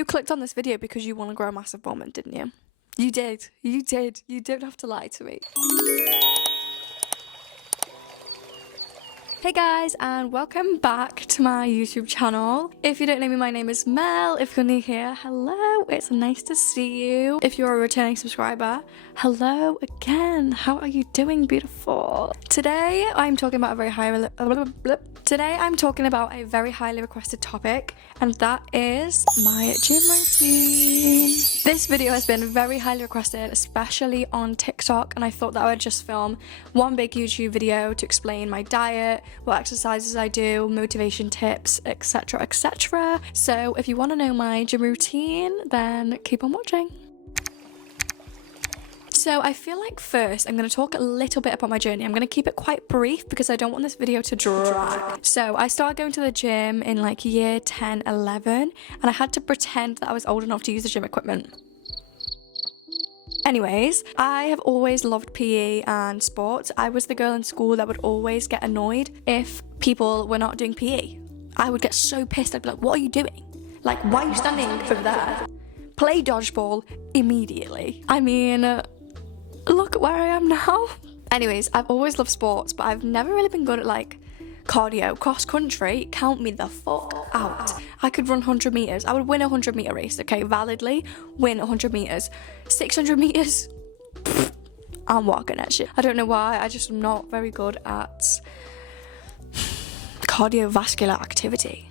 You clicked on this video because you want to grow a massive moment, didn't you? You did. You did. You don't have to lie to me. Hey guys, and welcome back to my YouTube channel. If you don't know me, my name is Mel. If you're new here, hello, it's nice to see you. If you're a returning subscriber, hello again. How are you doing, beautiful? Today I'm talking about a very highly requested topic, and that is my gym routine. This video has been very highly requested, especially on TikTok, and I thought that I would just film one big YouTube video to explain my diet, what exercises I do, motivation tips, etc, etc. So if you want to know my gym routine, then keep on watching. So I feel like first I'm going to talk a little bit about my journey. I'm going to keep it quite brief because I don't want this video to drag. So I started going to the gym in like year 10, 11, and I had to pretend that I was old enough to use the gym equipment. Anyways, I have always loved PE and sports. I was the girl in school that would always get annoyed if people were not doing PE. I would get so pissed. I'd be like, what are you doing? Like, why are you standing over there? Play dodgeball immediately. I mean, look at where I am now. Anyways, I've always loved sports, but I've never really been good at like cardio. Cross country, count me the fuck out. I could run 100 meters. I would win a 100 meter race, okay? Validly win 100 meters. 600 meters, I'm walking that shit. I don't know why, I just am not very good at cardiovascular activity.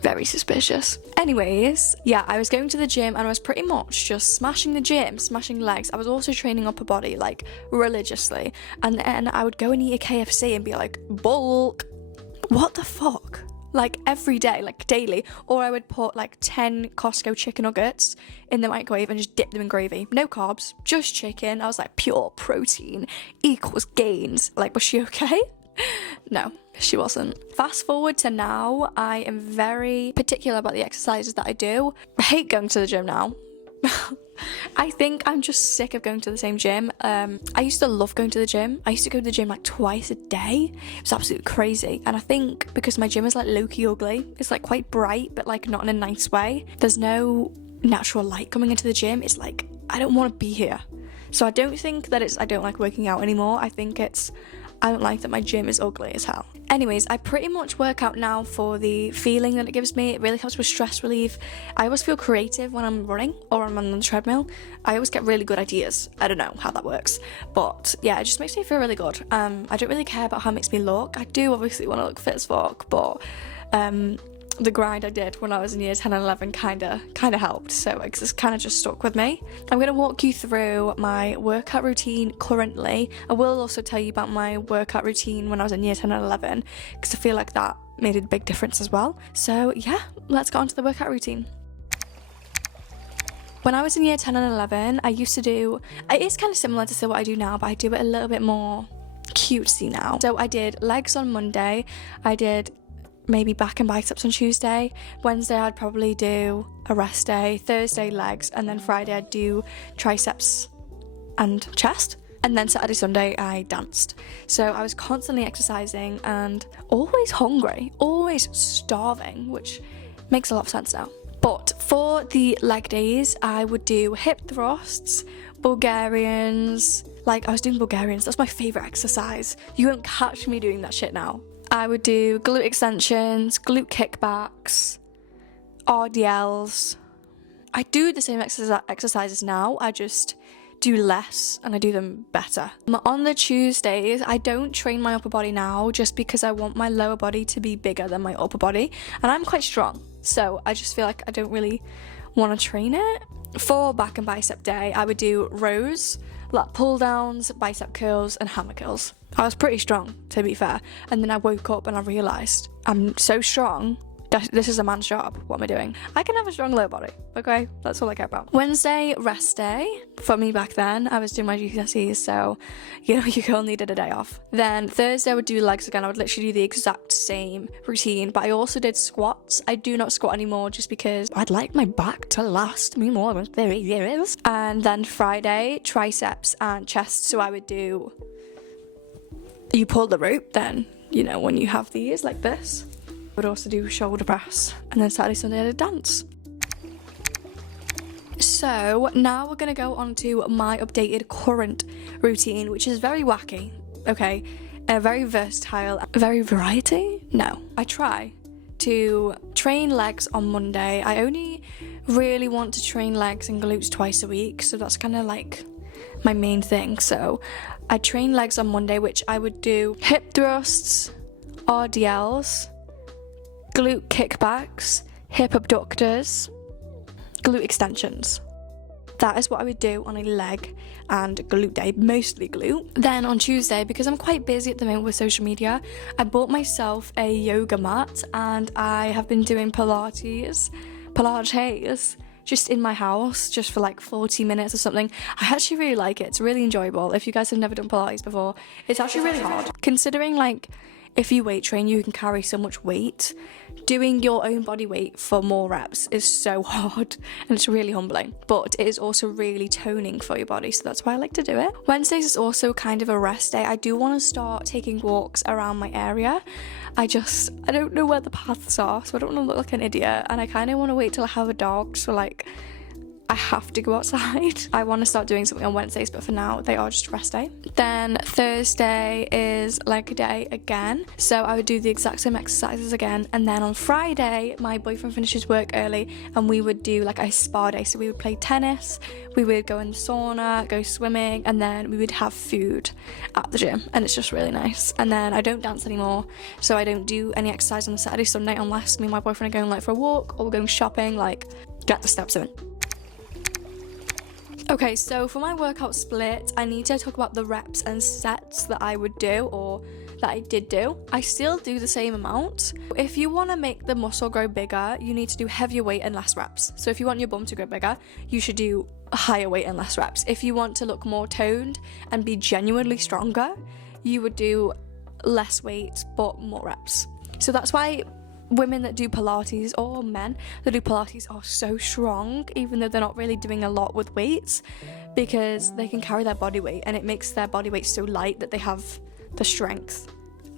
Very suspicious. Anyways, yeah, I was going to the gym and I was pretty much just smashing the gym, smashing legs. I was also training upper body, like, religiously. And then I would go and eat a KFC and be like, bulk. What the fuck? Like, every day, like, daily. Or I would put, like, 10 Costco chicken nuggets in the microwave and just dip them in gravy. No carbs, just chicken. I was like, pure protein equals gains. Like, was she okay? No, she wasn't. Fast forward to now, I am very particular about the exercises that I do. I hate going to the gym now. I think I'm just sick of going to the same gym. I used to love going to the gym. I used to go to the gym like twice a day. It was absolutely crazy. And I think because my gym is like low-key ugly, it's like quite bright, but like not in a nice way. There's no natural light coming into the gym. It's like, I don't want to be here. So I don't think that it's, I don't like working out anymore. I think it's, I don't like that my gym is ugly as hell. Anyways, I pretty much work out now for the feeling that it gives me. It really helps with stress relief. I always feel creative when I'm running or I'm on the treadmill. I always get really good ideas. I don't know how that works. But yeah, it just makes me feel really good. I don't really care about how it makes me look. I do obviously want to look fit as fuck, but the grind I did when I was in year 10 and 11 kind of helped, so it's kind of just stuck with me. I'm going to walk you through my workout routine currently. I will also tell you about my workout routine when I was in year 10 and 11 because I feel like that made a big difference as well. So yeah, let's get on to the workout routine. When I was in year 10 and 11, I used to do, it is kind of similar to what I do now, but I do it a little bit more cutesy now. So I did legs on Monday, I did maybe back and biceps on Tuesday. Wednesday I'd probably do a rest day. Thursday legs, and then Friday I'd do triceps and chest. And then Saturday, Sunday I danced. So I was constantly exercising and always hungry, always starving, which makes a lot of sense now. But for the leg days I would do hip thrusts, Bulgarians. Like, I was doing Bulgarians, that's my favourite exercise. You won't catch me doing that shit now. I would do glute extensions, glute kickbacks, RDLs. I do the same exercises now, I just do less and I do them better. On the Tuesdays, I don't train my upper body now just because I want my lower body to be bigger than my upper body, and I'm quite strong, so I just feel like I don't really want to train it. For back and bicep day, I would do rows, lat pull downs, bicep curls and hammer curls. I was pretty strong, to be fair, and then I woke up and I realised I'm so strong that this is a man's job. What am I doing? I can have a strong lower body, okay? That's all I care about. Wednesday, rest day. For me back then, I was doing my GCSEs, so, you know, your girl needed a day off. Then Thursday I would do legs again. I would literally do the exact same routine, but I also did squats. I do not squat anymore just because I'd like my back to last me more than 30 years. And then Friday, triceps and chest. So I would do, you pull the rope then, you know, when you have these like this. I would also do shoulder press, and then Saturday, Sunday I did dance. So now we're gonna go on to my updated current routine, which is very wacky, okay? Very versatile, very variety? No. I try to train legs on Monday. I only really want to train legs and glutes twice a week, so that's kind of like my main thing. So I train legs on Monday, which I would do hip thrusts, RDLs, glute kickbacks, hip abductors, glute extensions. That is what I would do on a leg and glute day, mostly glute. Then on Tuesday, because I'm quite busy at the moment with social media, I bought myself a yoga mat and I have been doing Pilates just in my house, just for like 40 minutes or something. I actually really like it. It's really enjoyable. If you guys have never done Pilates before, it's actually really hard. Considering like if you weight train, you can carry so much weight. Doing your own body weight for more reps is so hard and it's really humbling, but it is also really toning for your body, so that's why I like to do it. Wednesdays is also kind of a rest day. I do want to start taking walks around my area. I don't know where the paths are, so I don't want to look like an idiot, and I kind of want to wait till I have a dog, so like I have to go outside. I want to start doing something on Wednesdays, but for now they are just rest day. Then Thursday is leg day again, so I would do the exact same exercises again. And then on Friday my boyfriend finishes work early and we would do like a spa day, so we would play tennis, we would go in the sauna, go swimming, and then we would have food at the gym, and it's just really nice. And then I don't dance anymore, so I don't do any exercise on the Saturday, Sunday, unless me and my boyfriend are going like for a walk or we're going shopping, like get the steps in. Okay, so for my workout split, I need to talk about the reps and sets that I would do, or that I did do. I still do the same amount. If you want to make the muscle grow bigger, you need to do heavier weight and less reps. So if you want your bum to grow bigger, you should do higher weight and less reps. If you want to look more toned and be genuinely stronger, you would do less weight but more reps. So that's why women that do Pilates, or men that do Pilates, are so strong, even though they're not really doing a lot with weights, because they can carry their body weight, and it makes their body weight so light that they have the strength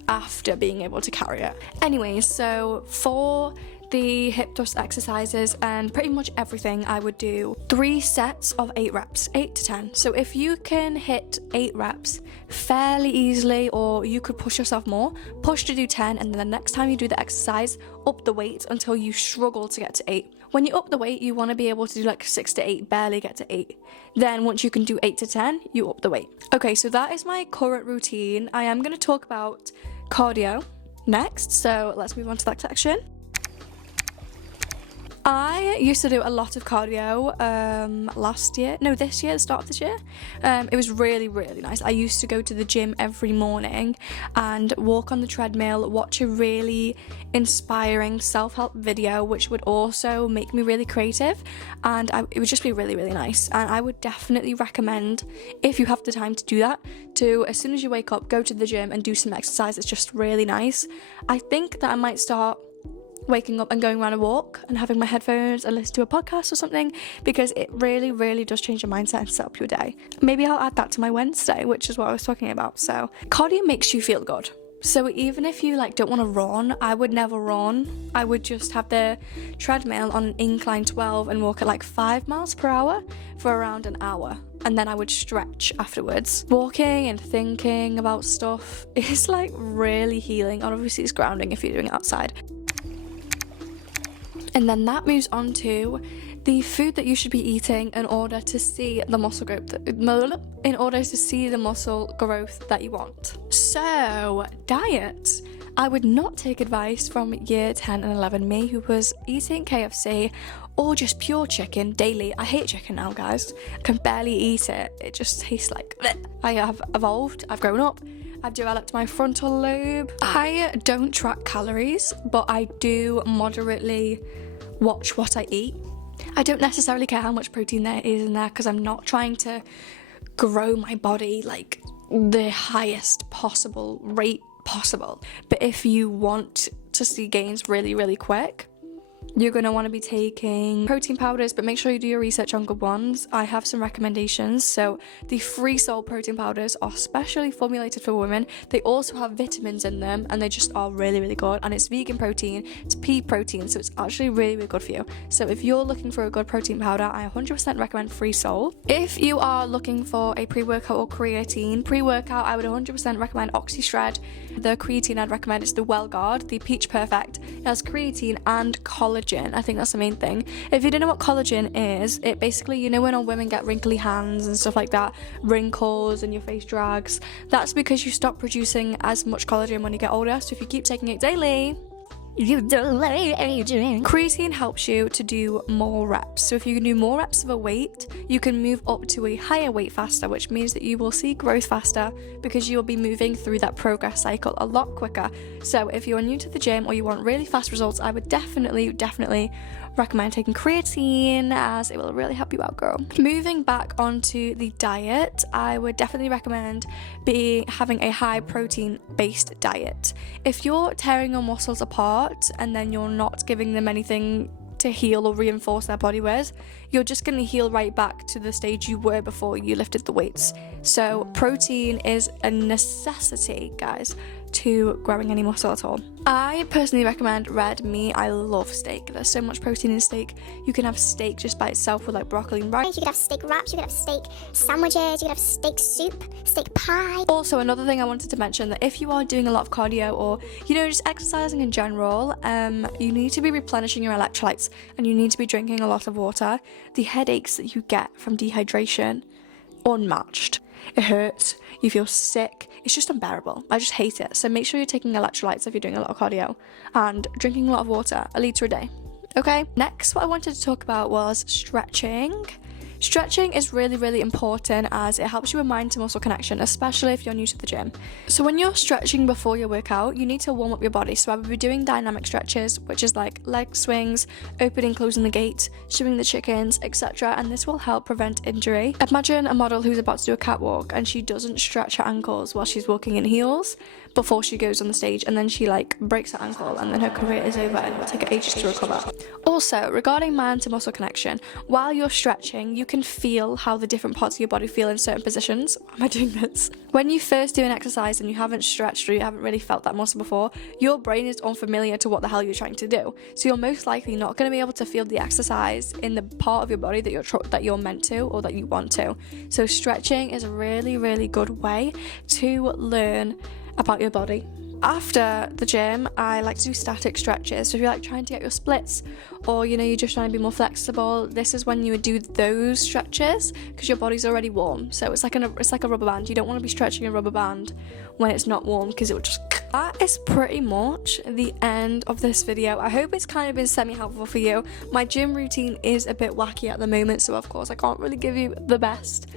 after being able to carry it. Anyways, so for the hip thrust exercises and pretty much everything, I would do 3 sets of 8 reps, 8 to 10. So if you can hit 8 reps fairly easily, or you could push yourself more, push to do 10, and then the next time you do the exercise, up the weight until you struggle to get to 8. When you up the weight, you want to be able to do like 6 to 8, barely get to 8. Then once you can do 8 to 10, you up the weight. Okay, so that is my current routine. I am going to talk about cardio next, so let's move on to that section. I used to do a lot of cardio this year, the start of this year. It was really, really nice. I used to go to the gym every morning and walk on the treadmill, watch a really inspiring self-help video, which would also make me really creative, and it would just be really, really nice. And I would definitely recommend, if you have the time to do that, to, as soon as you wake up, go to the gym and do some exercise. It's just really nice. I think that I might start waking up and going around a walk and having my headphones and listen to a podcast or something, because it really, really does change your mindset and set up your day. Maybe I'll add that to my Wednesday, which is what I was talking about. So cardio makes you feel good. So even if you like don't want to run, I would never run. I would just have the treadmill on incline 12 and walk at like 5 miles per hour for around an hour, and then I would stretch afterwards. Walking and thinking about stuff is like really healing, and obviously it's grounding if you're doing it outside. And then that moves on to the food that you should be eating in order to see the muscle growth that you want. So, diet. I would not take advice from year 10 and 11 me, who was eating KFC or just pure chicken daily. I hate chicken now, guys. I can barely eat it. It just tastes like bleh. I have evolved. I've grown up. I've developed my frontal lobe. I don't track calories, but I do moderately watch what I eat. I don't necessarily care how much protein there is in there, because I'm not trying to grow my body like the highest possible rate possible. But if you want to see gains really, really quick, you're going to want to be taking protein powders, but make sure you do your research on good ones. I have some recommendations. So the free sole protein powders are specially formulated for women. They also have vitamins in them, and they just are really, really good. And it's vegan protein, it's pea protein, so it's actually really, really good for you. So if you're looking for a good protein powder, I 100% recommend free sole. If you are looking for a pre-workout or creatine, pre-workout, I would 100% recommend OxyShred. The creatine I'd recommend is the WellGuard, the Peach Perfect. It has creatine and collagen. I think that's the main thing. If you don't know what collagen is, it basically, you know, when all women get wrinkly hands and stuff like that, wrinkles and your face drags, that's because you stop producing as much collagen when you get older. So if you keep taking it daily, you delay aging. Creatine helps you to do more reps. So if you can do more reps of a weight, you can move up to a higher weight faster, which means that you will see growth faster because you will be moving through that progress cycle a lot quicker. So if you are new to the gym or you want really fast results, I would definitely recommend taking creatine, as it will really help you out, girl. Moving back onto the diet, I would definitely recommend having a high protein based diet. If you're tearing your muscles apart and then you're not giving them anything to heal or reinforce their body with, you're just going to heal right back to the stage you were before you lifted the weights. So protein is a necessity, guys, to growing any muscle at all. I personally recommend red meat. I love steak. There's so much protein in steak. You can have steak just by itself with like broccoli and rice. You could have steak wraps, you could have steak sandwiches, you could have steak soup, steak pie. Also, another thing I wanted to mention, that if you are doing a lot of cardio or, you know, just exercising in general, you need to be replenishing your electrolytes and you need to be drinking a lot of water. The headaches that you get from dehydration, unmatched. It hurts, you feel sick, it's just unbearable. I just hate it. So make sure you're taking electrolytes if you're doing a lot of cardio and drinking a lot of water, a litre a day. Okay, next what I wanted to talk about was stretching. Stretching is really, really important as it helps you with mind to muscle connection, especially if you're new to the gym. So when you're stretching before your workout, you need to warm up your body. So I would be doing dynamic stretches, which is like leg swings, opening, closing the gate, shooing the chickens, etc. And this will help prevent injury. Imagine a model who's about to do a catwalk and she doesn't stretch her ankles while she's walking in heels before she goes on the stage, and then she like breaks her ankle and then her career is over and it will take her ages to recover. Also, regarding mind to muscle connection, while you're stretching, you can feel how the different parts of your body feel in certain positions. Why am I doing this? When you first do an exercise and you haven't stretched or you haven't really felt that muscle before, your brain is unfamiliar to what the hell you're trying to do. So you're most likely not going to be able to feel the exercise in the part of your body that you're meant to or that you want to. So stretching is a really, really good way to learn about your body. After the gym, I like to do static stretches. So if you're like trying to get your splits, or you know, you're just trying to be more flexible, this is when you would do those stretches because your body's already warm. So it's like a rubber band. You don't want to be stretching a rubber band when it's not warm because it would just... That is pretty much the end of this video. I hope it's kind of been semi-helpful for you. My gym routine is a bit wacky at the moment, so of course I can't really give you the best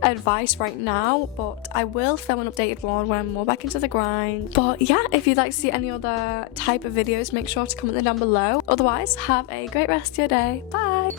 advice right now, but I will film an updated one when I'm more back into the grind. But yeah, if you'd like to see any other type of videos, make sure to comment them down below. Otherwise, have a great rest of your day. Bye.